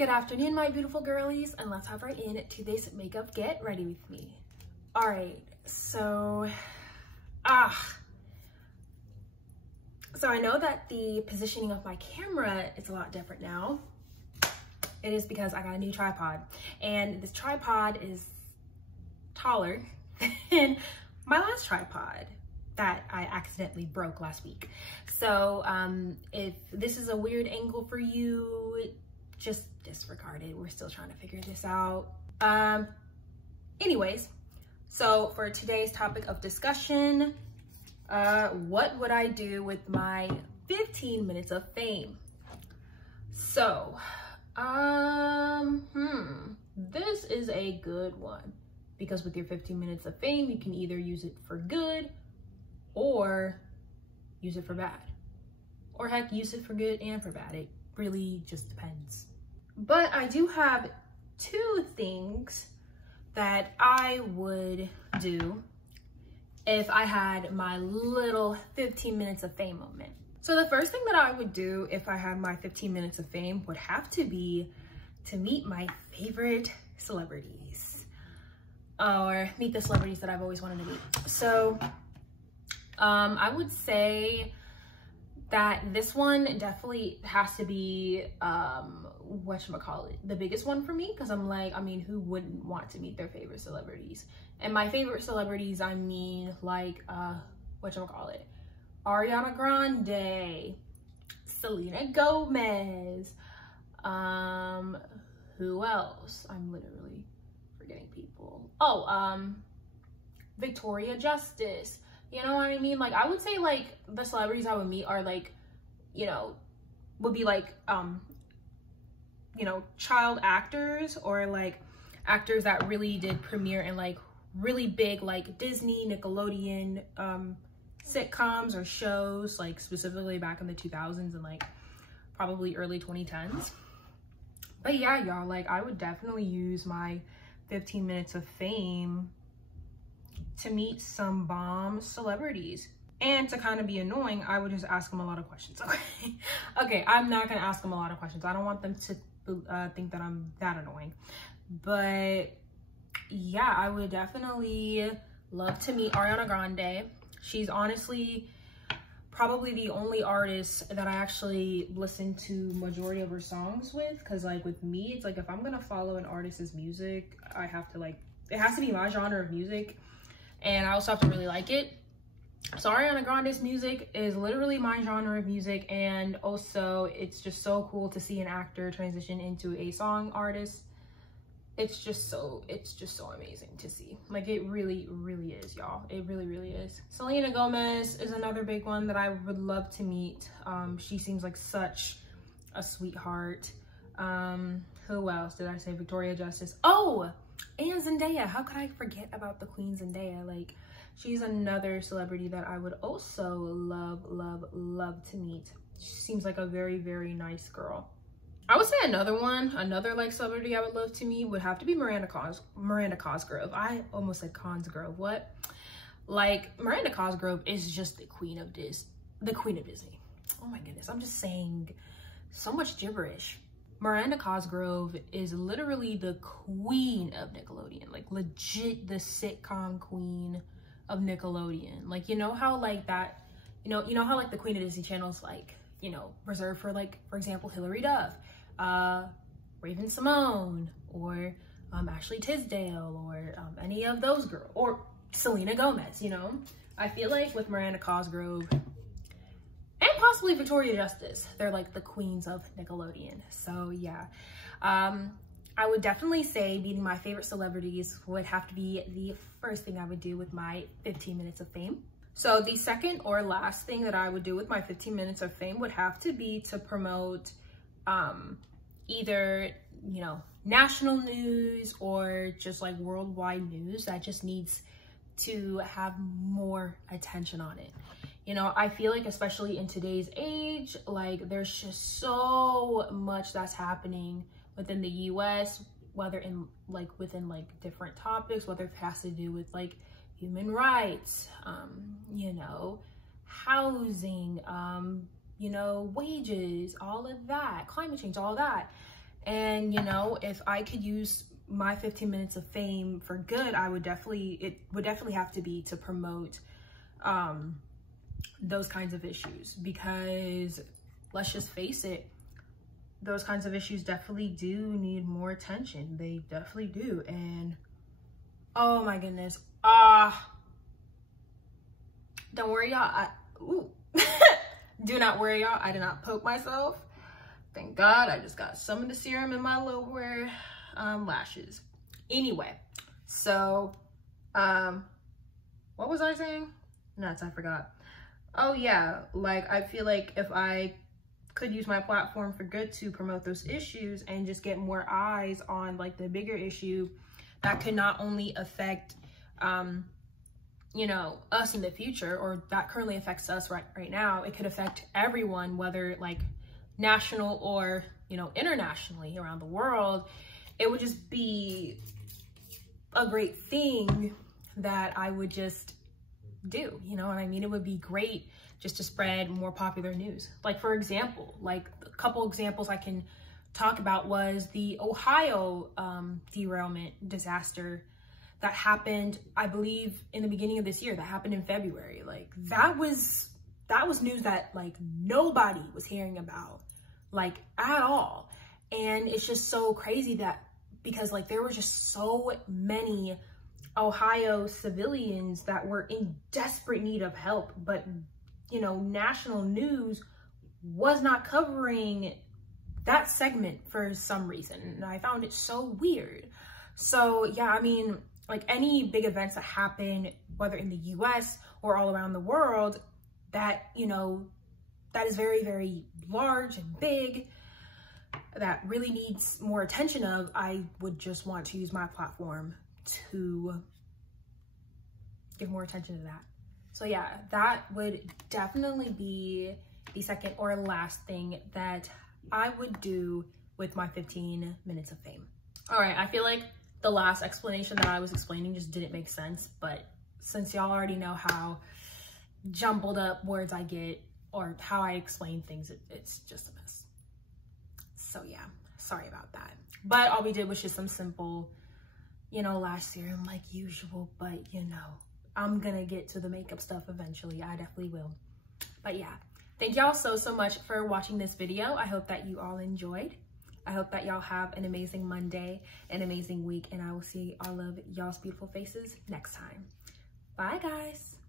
Good afternoon, my beautiful girlies, and let's hop right into this makeup get ready with me. All right, so I know that the positioning of my camera is a lot different now. It is because I got a new tripod, and this tripod is taller than my last tripod that I accidentally broke last week. So if this is a weird angle for you, just disregard it. We're still trying to figure this out. Anyways, so for today's topic of discussion, what would I do with my 15 minutes of fame? So, this is a good one, because with your 15 minutes of fame, you can either use it for good or use it for bad, or heck, use it for good and for bad. It really just depends. But I do have two things that I would do if I had my little 15 minutes of fame moment. So the first thing that I would do if I had my 15 minutes of fame would have to be to meet my favorite celebrities, or meet the celebrities that I've always wanted to meet. So I would say that this one definitely has to be whatchamacallit, the biggest one for me, because I'm like, I mean, who wouldn't want to meet their favorite celebrities? And my favorite celebrities, I mean, like whatchamacallit, Ariana Grande, Selena Gomez, who else? I'm literally forgetting people. Oh, Victoria Justice. You know what I mean? Like, I would say, like, the celebrities I would meet are, like, you know, would be, like, you know, child actors, or, like, actors that really did premiere in, like, really big, like, Disney, Nickelodeon, sitcoms or shows, like, specifically back in the 2000s and, like, probably early 2010s. But, yeah, y'all, like, I would definitely use my 15 minutes of fame to meet some bomb celebrities. And to kind of be annoying, I would just ask them a lot of questions. Okay, okay, I'm not gonna ask them a lot of questions. I don't want them to think that I'm that annoying. But yeah, I would definitely love to meet Ariana Grande. She's honestly probably the only artist that I actually listen to majority of her songs with, because like with me, it's like if I'm gonna follow an artist's music, I have to, like, it has to be my genre of music, and I also have to really like it. So Ariana Grande's music is literally my genre of music, and also it's just so cool to see an actor transition into a song artist. It's just so amazing to see. Like, it really, really is, y'all. It really, really is. Selena Gomez is another big one that I would love to meet. She seems like such a sweetheart. Who else did I say? Victoria Justice. Oh, and Zendaya. How could I forget about the Queen Zendaya? Like, she's another celebrity that I would also love, love, love to meet. She seems like a very, very nice girl. I would say another like celebrity I would love to meet would have to be Miranda Cosgrove. I almost said Consgrove. What? Like, Miranda Cosgrove is just the queen of Disney. Oh my goodness, I'm just saying so much gibberish. Miranda Cosgrove is literally the queen of Nickelodeon, like legit the sitcom queen of Nickelodeon. Like, you know how like that, you know how like the queen of Disney channels, like, you know, reserved for, like, for example, Hilary Duff, Raven Simone, or Ashley Tisdale, or any of those girls, or Selena Gomez, you know? I feel like with Miranda Cosgrove and possibly Victoria Justice, they're like the queens of Nickelodeon. So yeah, I would definitely say meeting my favorite celebrities would have to be the first thing I would do with my 15 minutes of fame. So the second or last thing that I would do with my 15 minutes of fame would have to be to promote either, you know, national news or just like worldwide news that just needs to have more attention on it. You know, I feel like especially in today's age, like there's just so much that's happening within the US, whether in like within like different topics, whether it has to do with like human rights, you know, housing, you know, wages, all of that, climate change, all that. And, you know, if I could use my 15 minutes of fame for good, it would definitely have to be to promote those kinds of issues, because let's just face it, those kinds of issues definitely do need more attention. They definitely do. And oh my goodness, don't worry, y'all. Do not worry, y'all. I did not poke myself. Thank God. I just got some of the serum in my lower lashes. Anyway, so what was I saying? Nuts, I forgot. Oh yeah, like I feel like if I could use my platform for good to promote those issues and just get more eyes on like the bigger issue that could not only affect you know, us in the future, or that currently affects us right now, it could affect everyone, whether like national or, you know, internationally around the world. It would just be a great thing that I would just do, you know what I mean? It would be great just to spread more popular news. Like, for example, like a couple examples I can talk about was the Ohio derailment disaster that happened, I believe, in the beginning of this year. That happened in February. Like, that was news that like nobody was hearing about, like, at all. And it's just so crazy that, because like there were just so many Ohio civilians that were in desperate need of help, but, you know, national news was not covering that segment for some reason. And I found it so weird. So yeah, I mean, like any big events that happen, whether in the US or all around the world, that, you know, that is very, very large and big, that really needs more attention of, I would just want to use my platform to give more attention to that. So yeah, that would definitely be the second or last thing that I would do with my 15 minutes of fame. All right, I feel like the last explanation that I was explaining just didn't make sense, but since y'all already know how jumbled up words I get or how I explain things, it's just a mess. So yeah, sorry about that. But all we did was just some simple, you know, lash serum like usual, but you know, I'm gonna get to the makeup stuff eventually. I definitely will. But yeah, thank y'all so much for watching this video. I hope that you all enjoyed. I hope that y'all have an amazing Monday, an amazing week, and I will see all of y'all's beautiful faces next time. Bye, guys.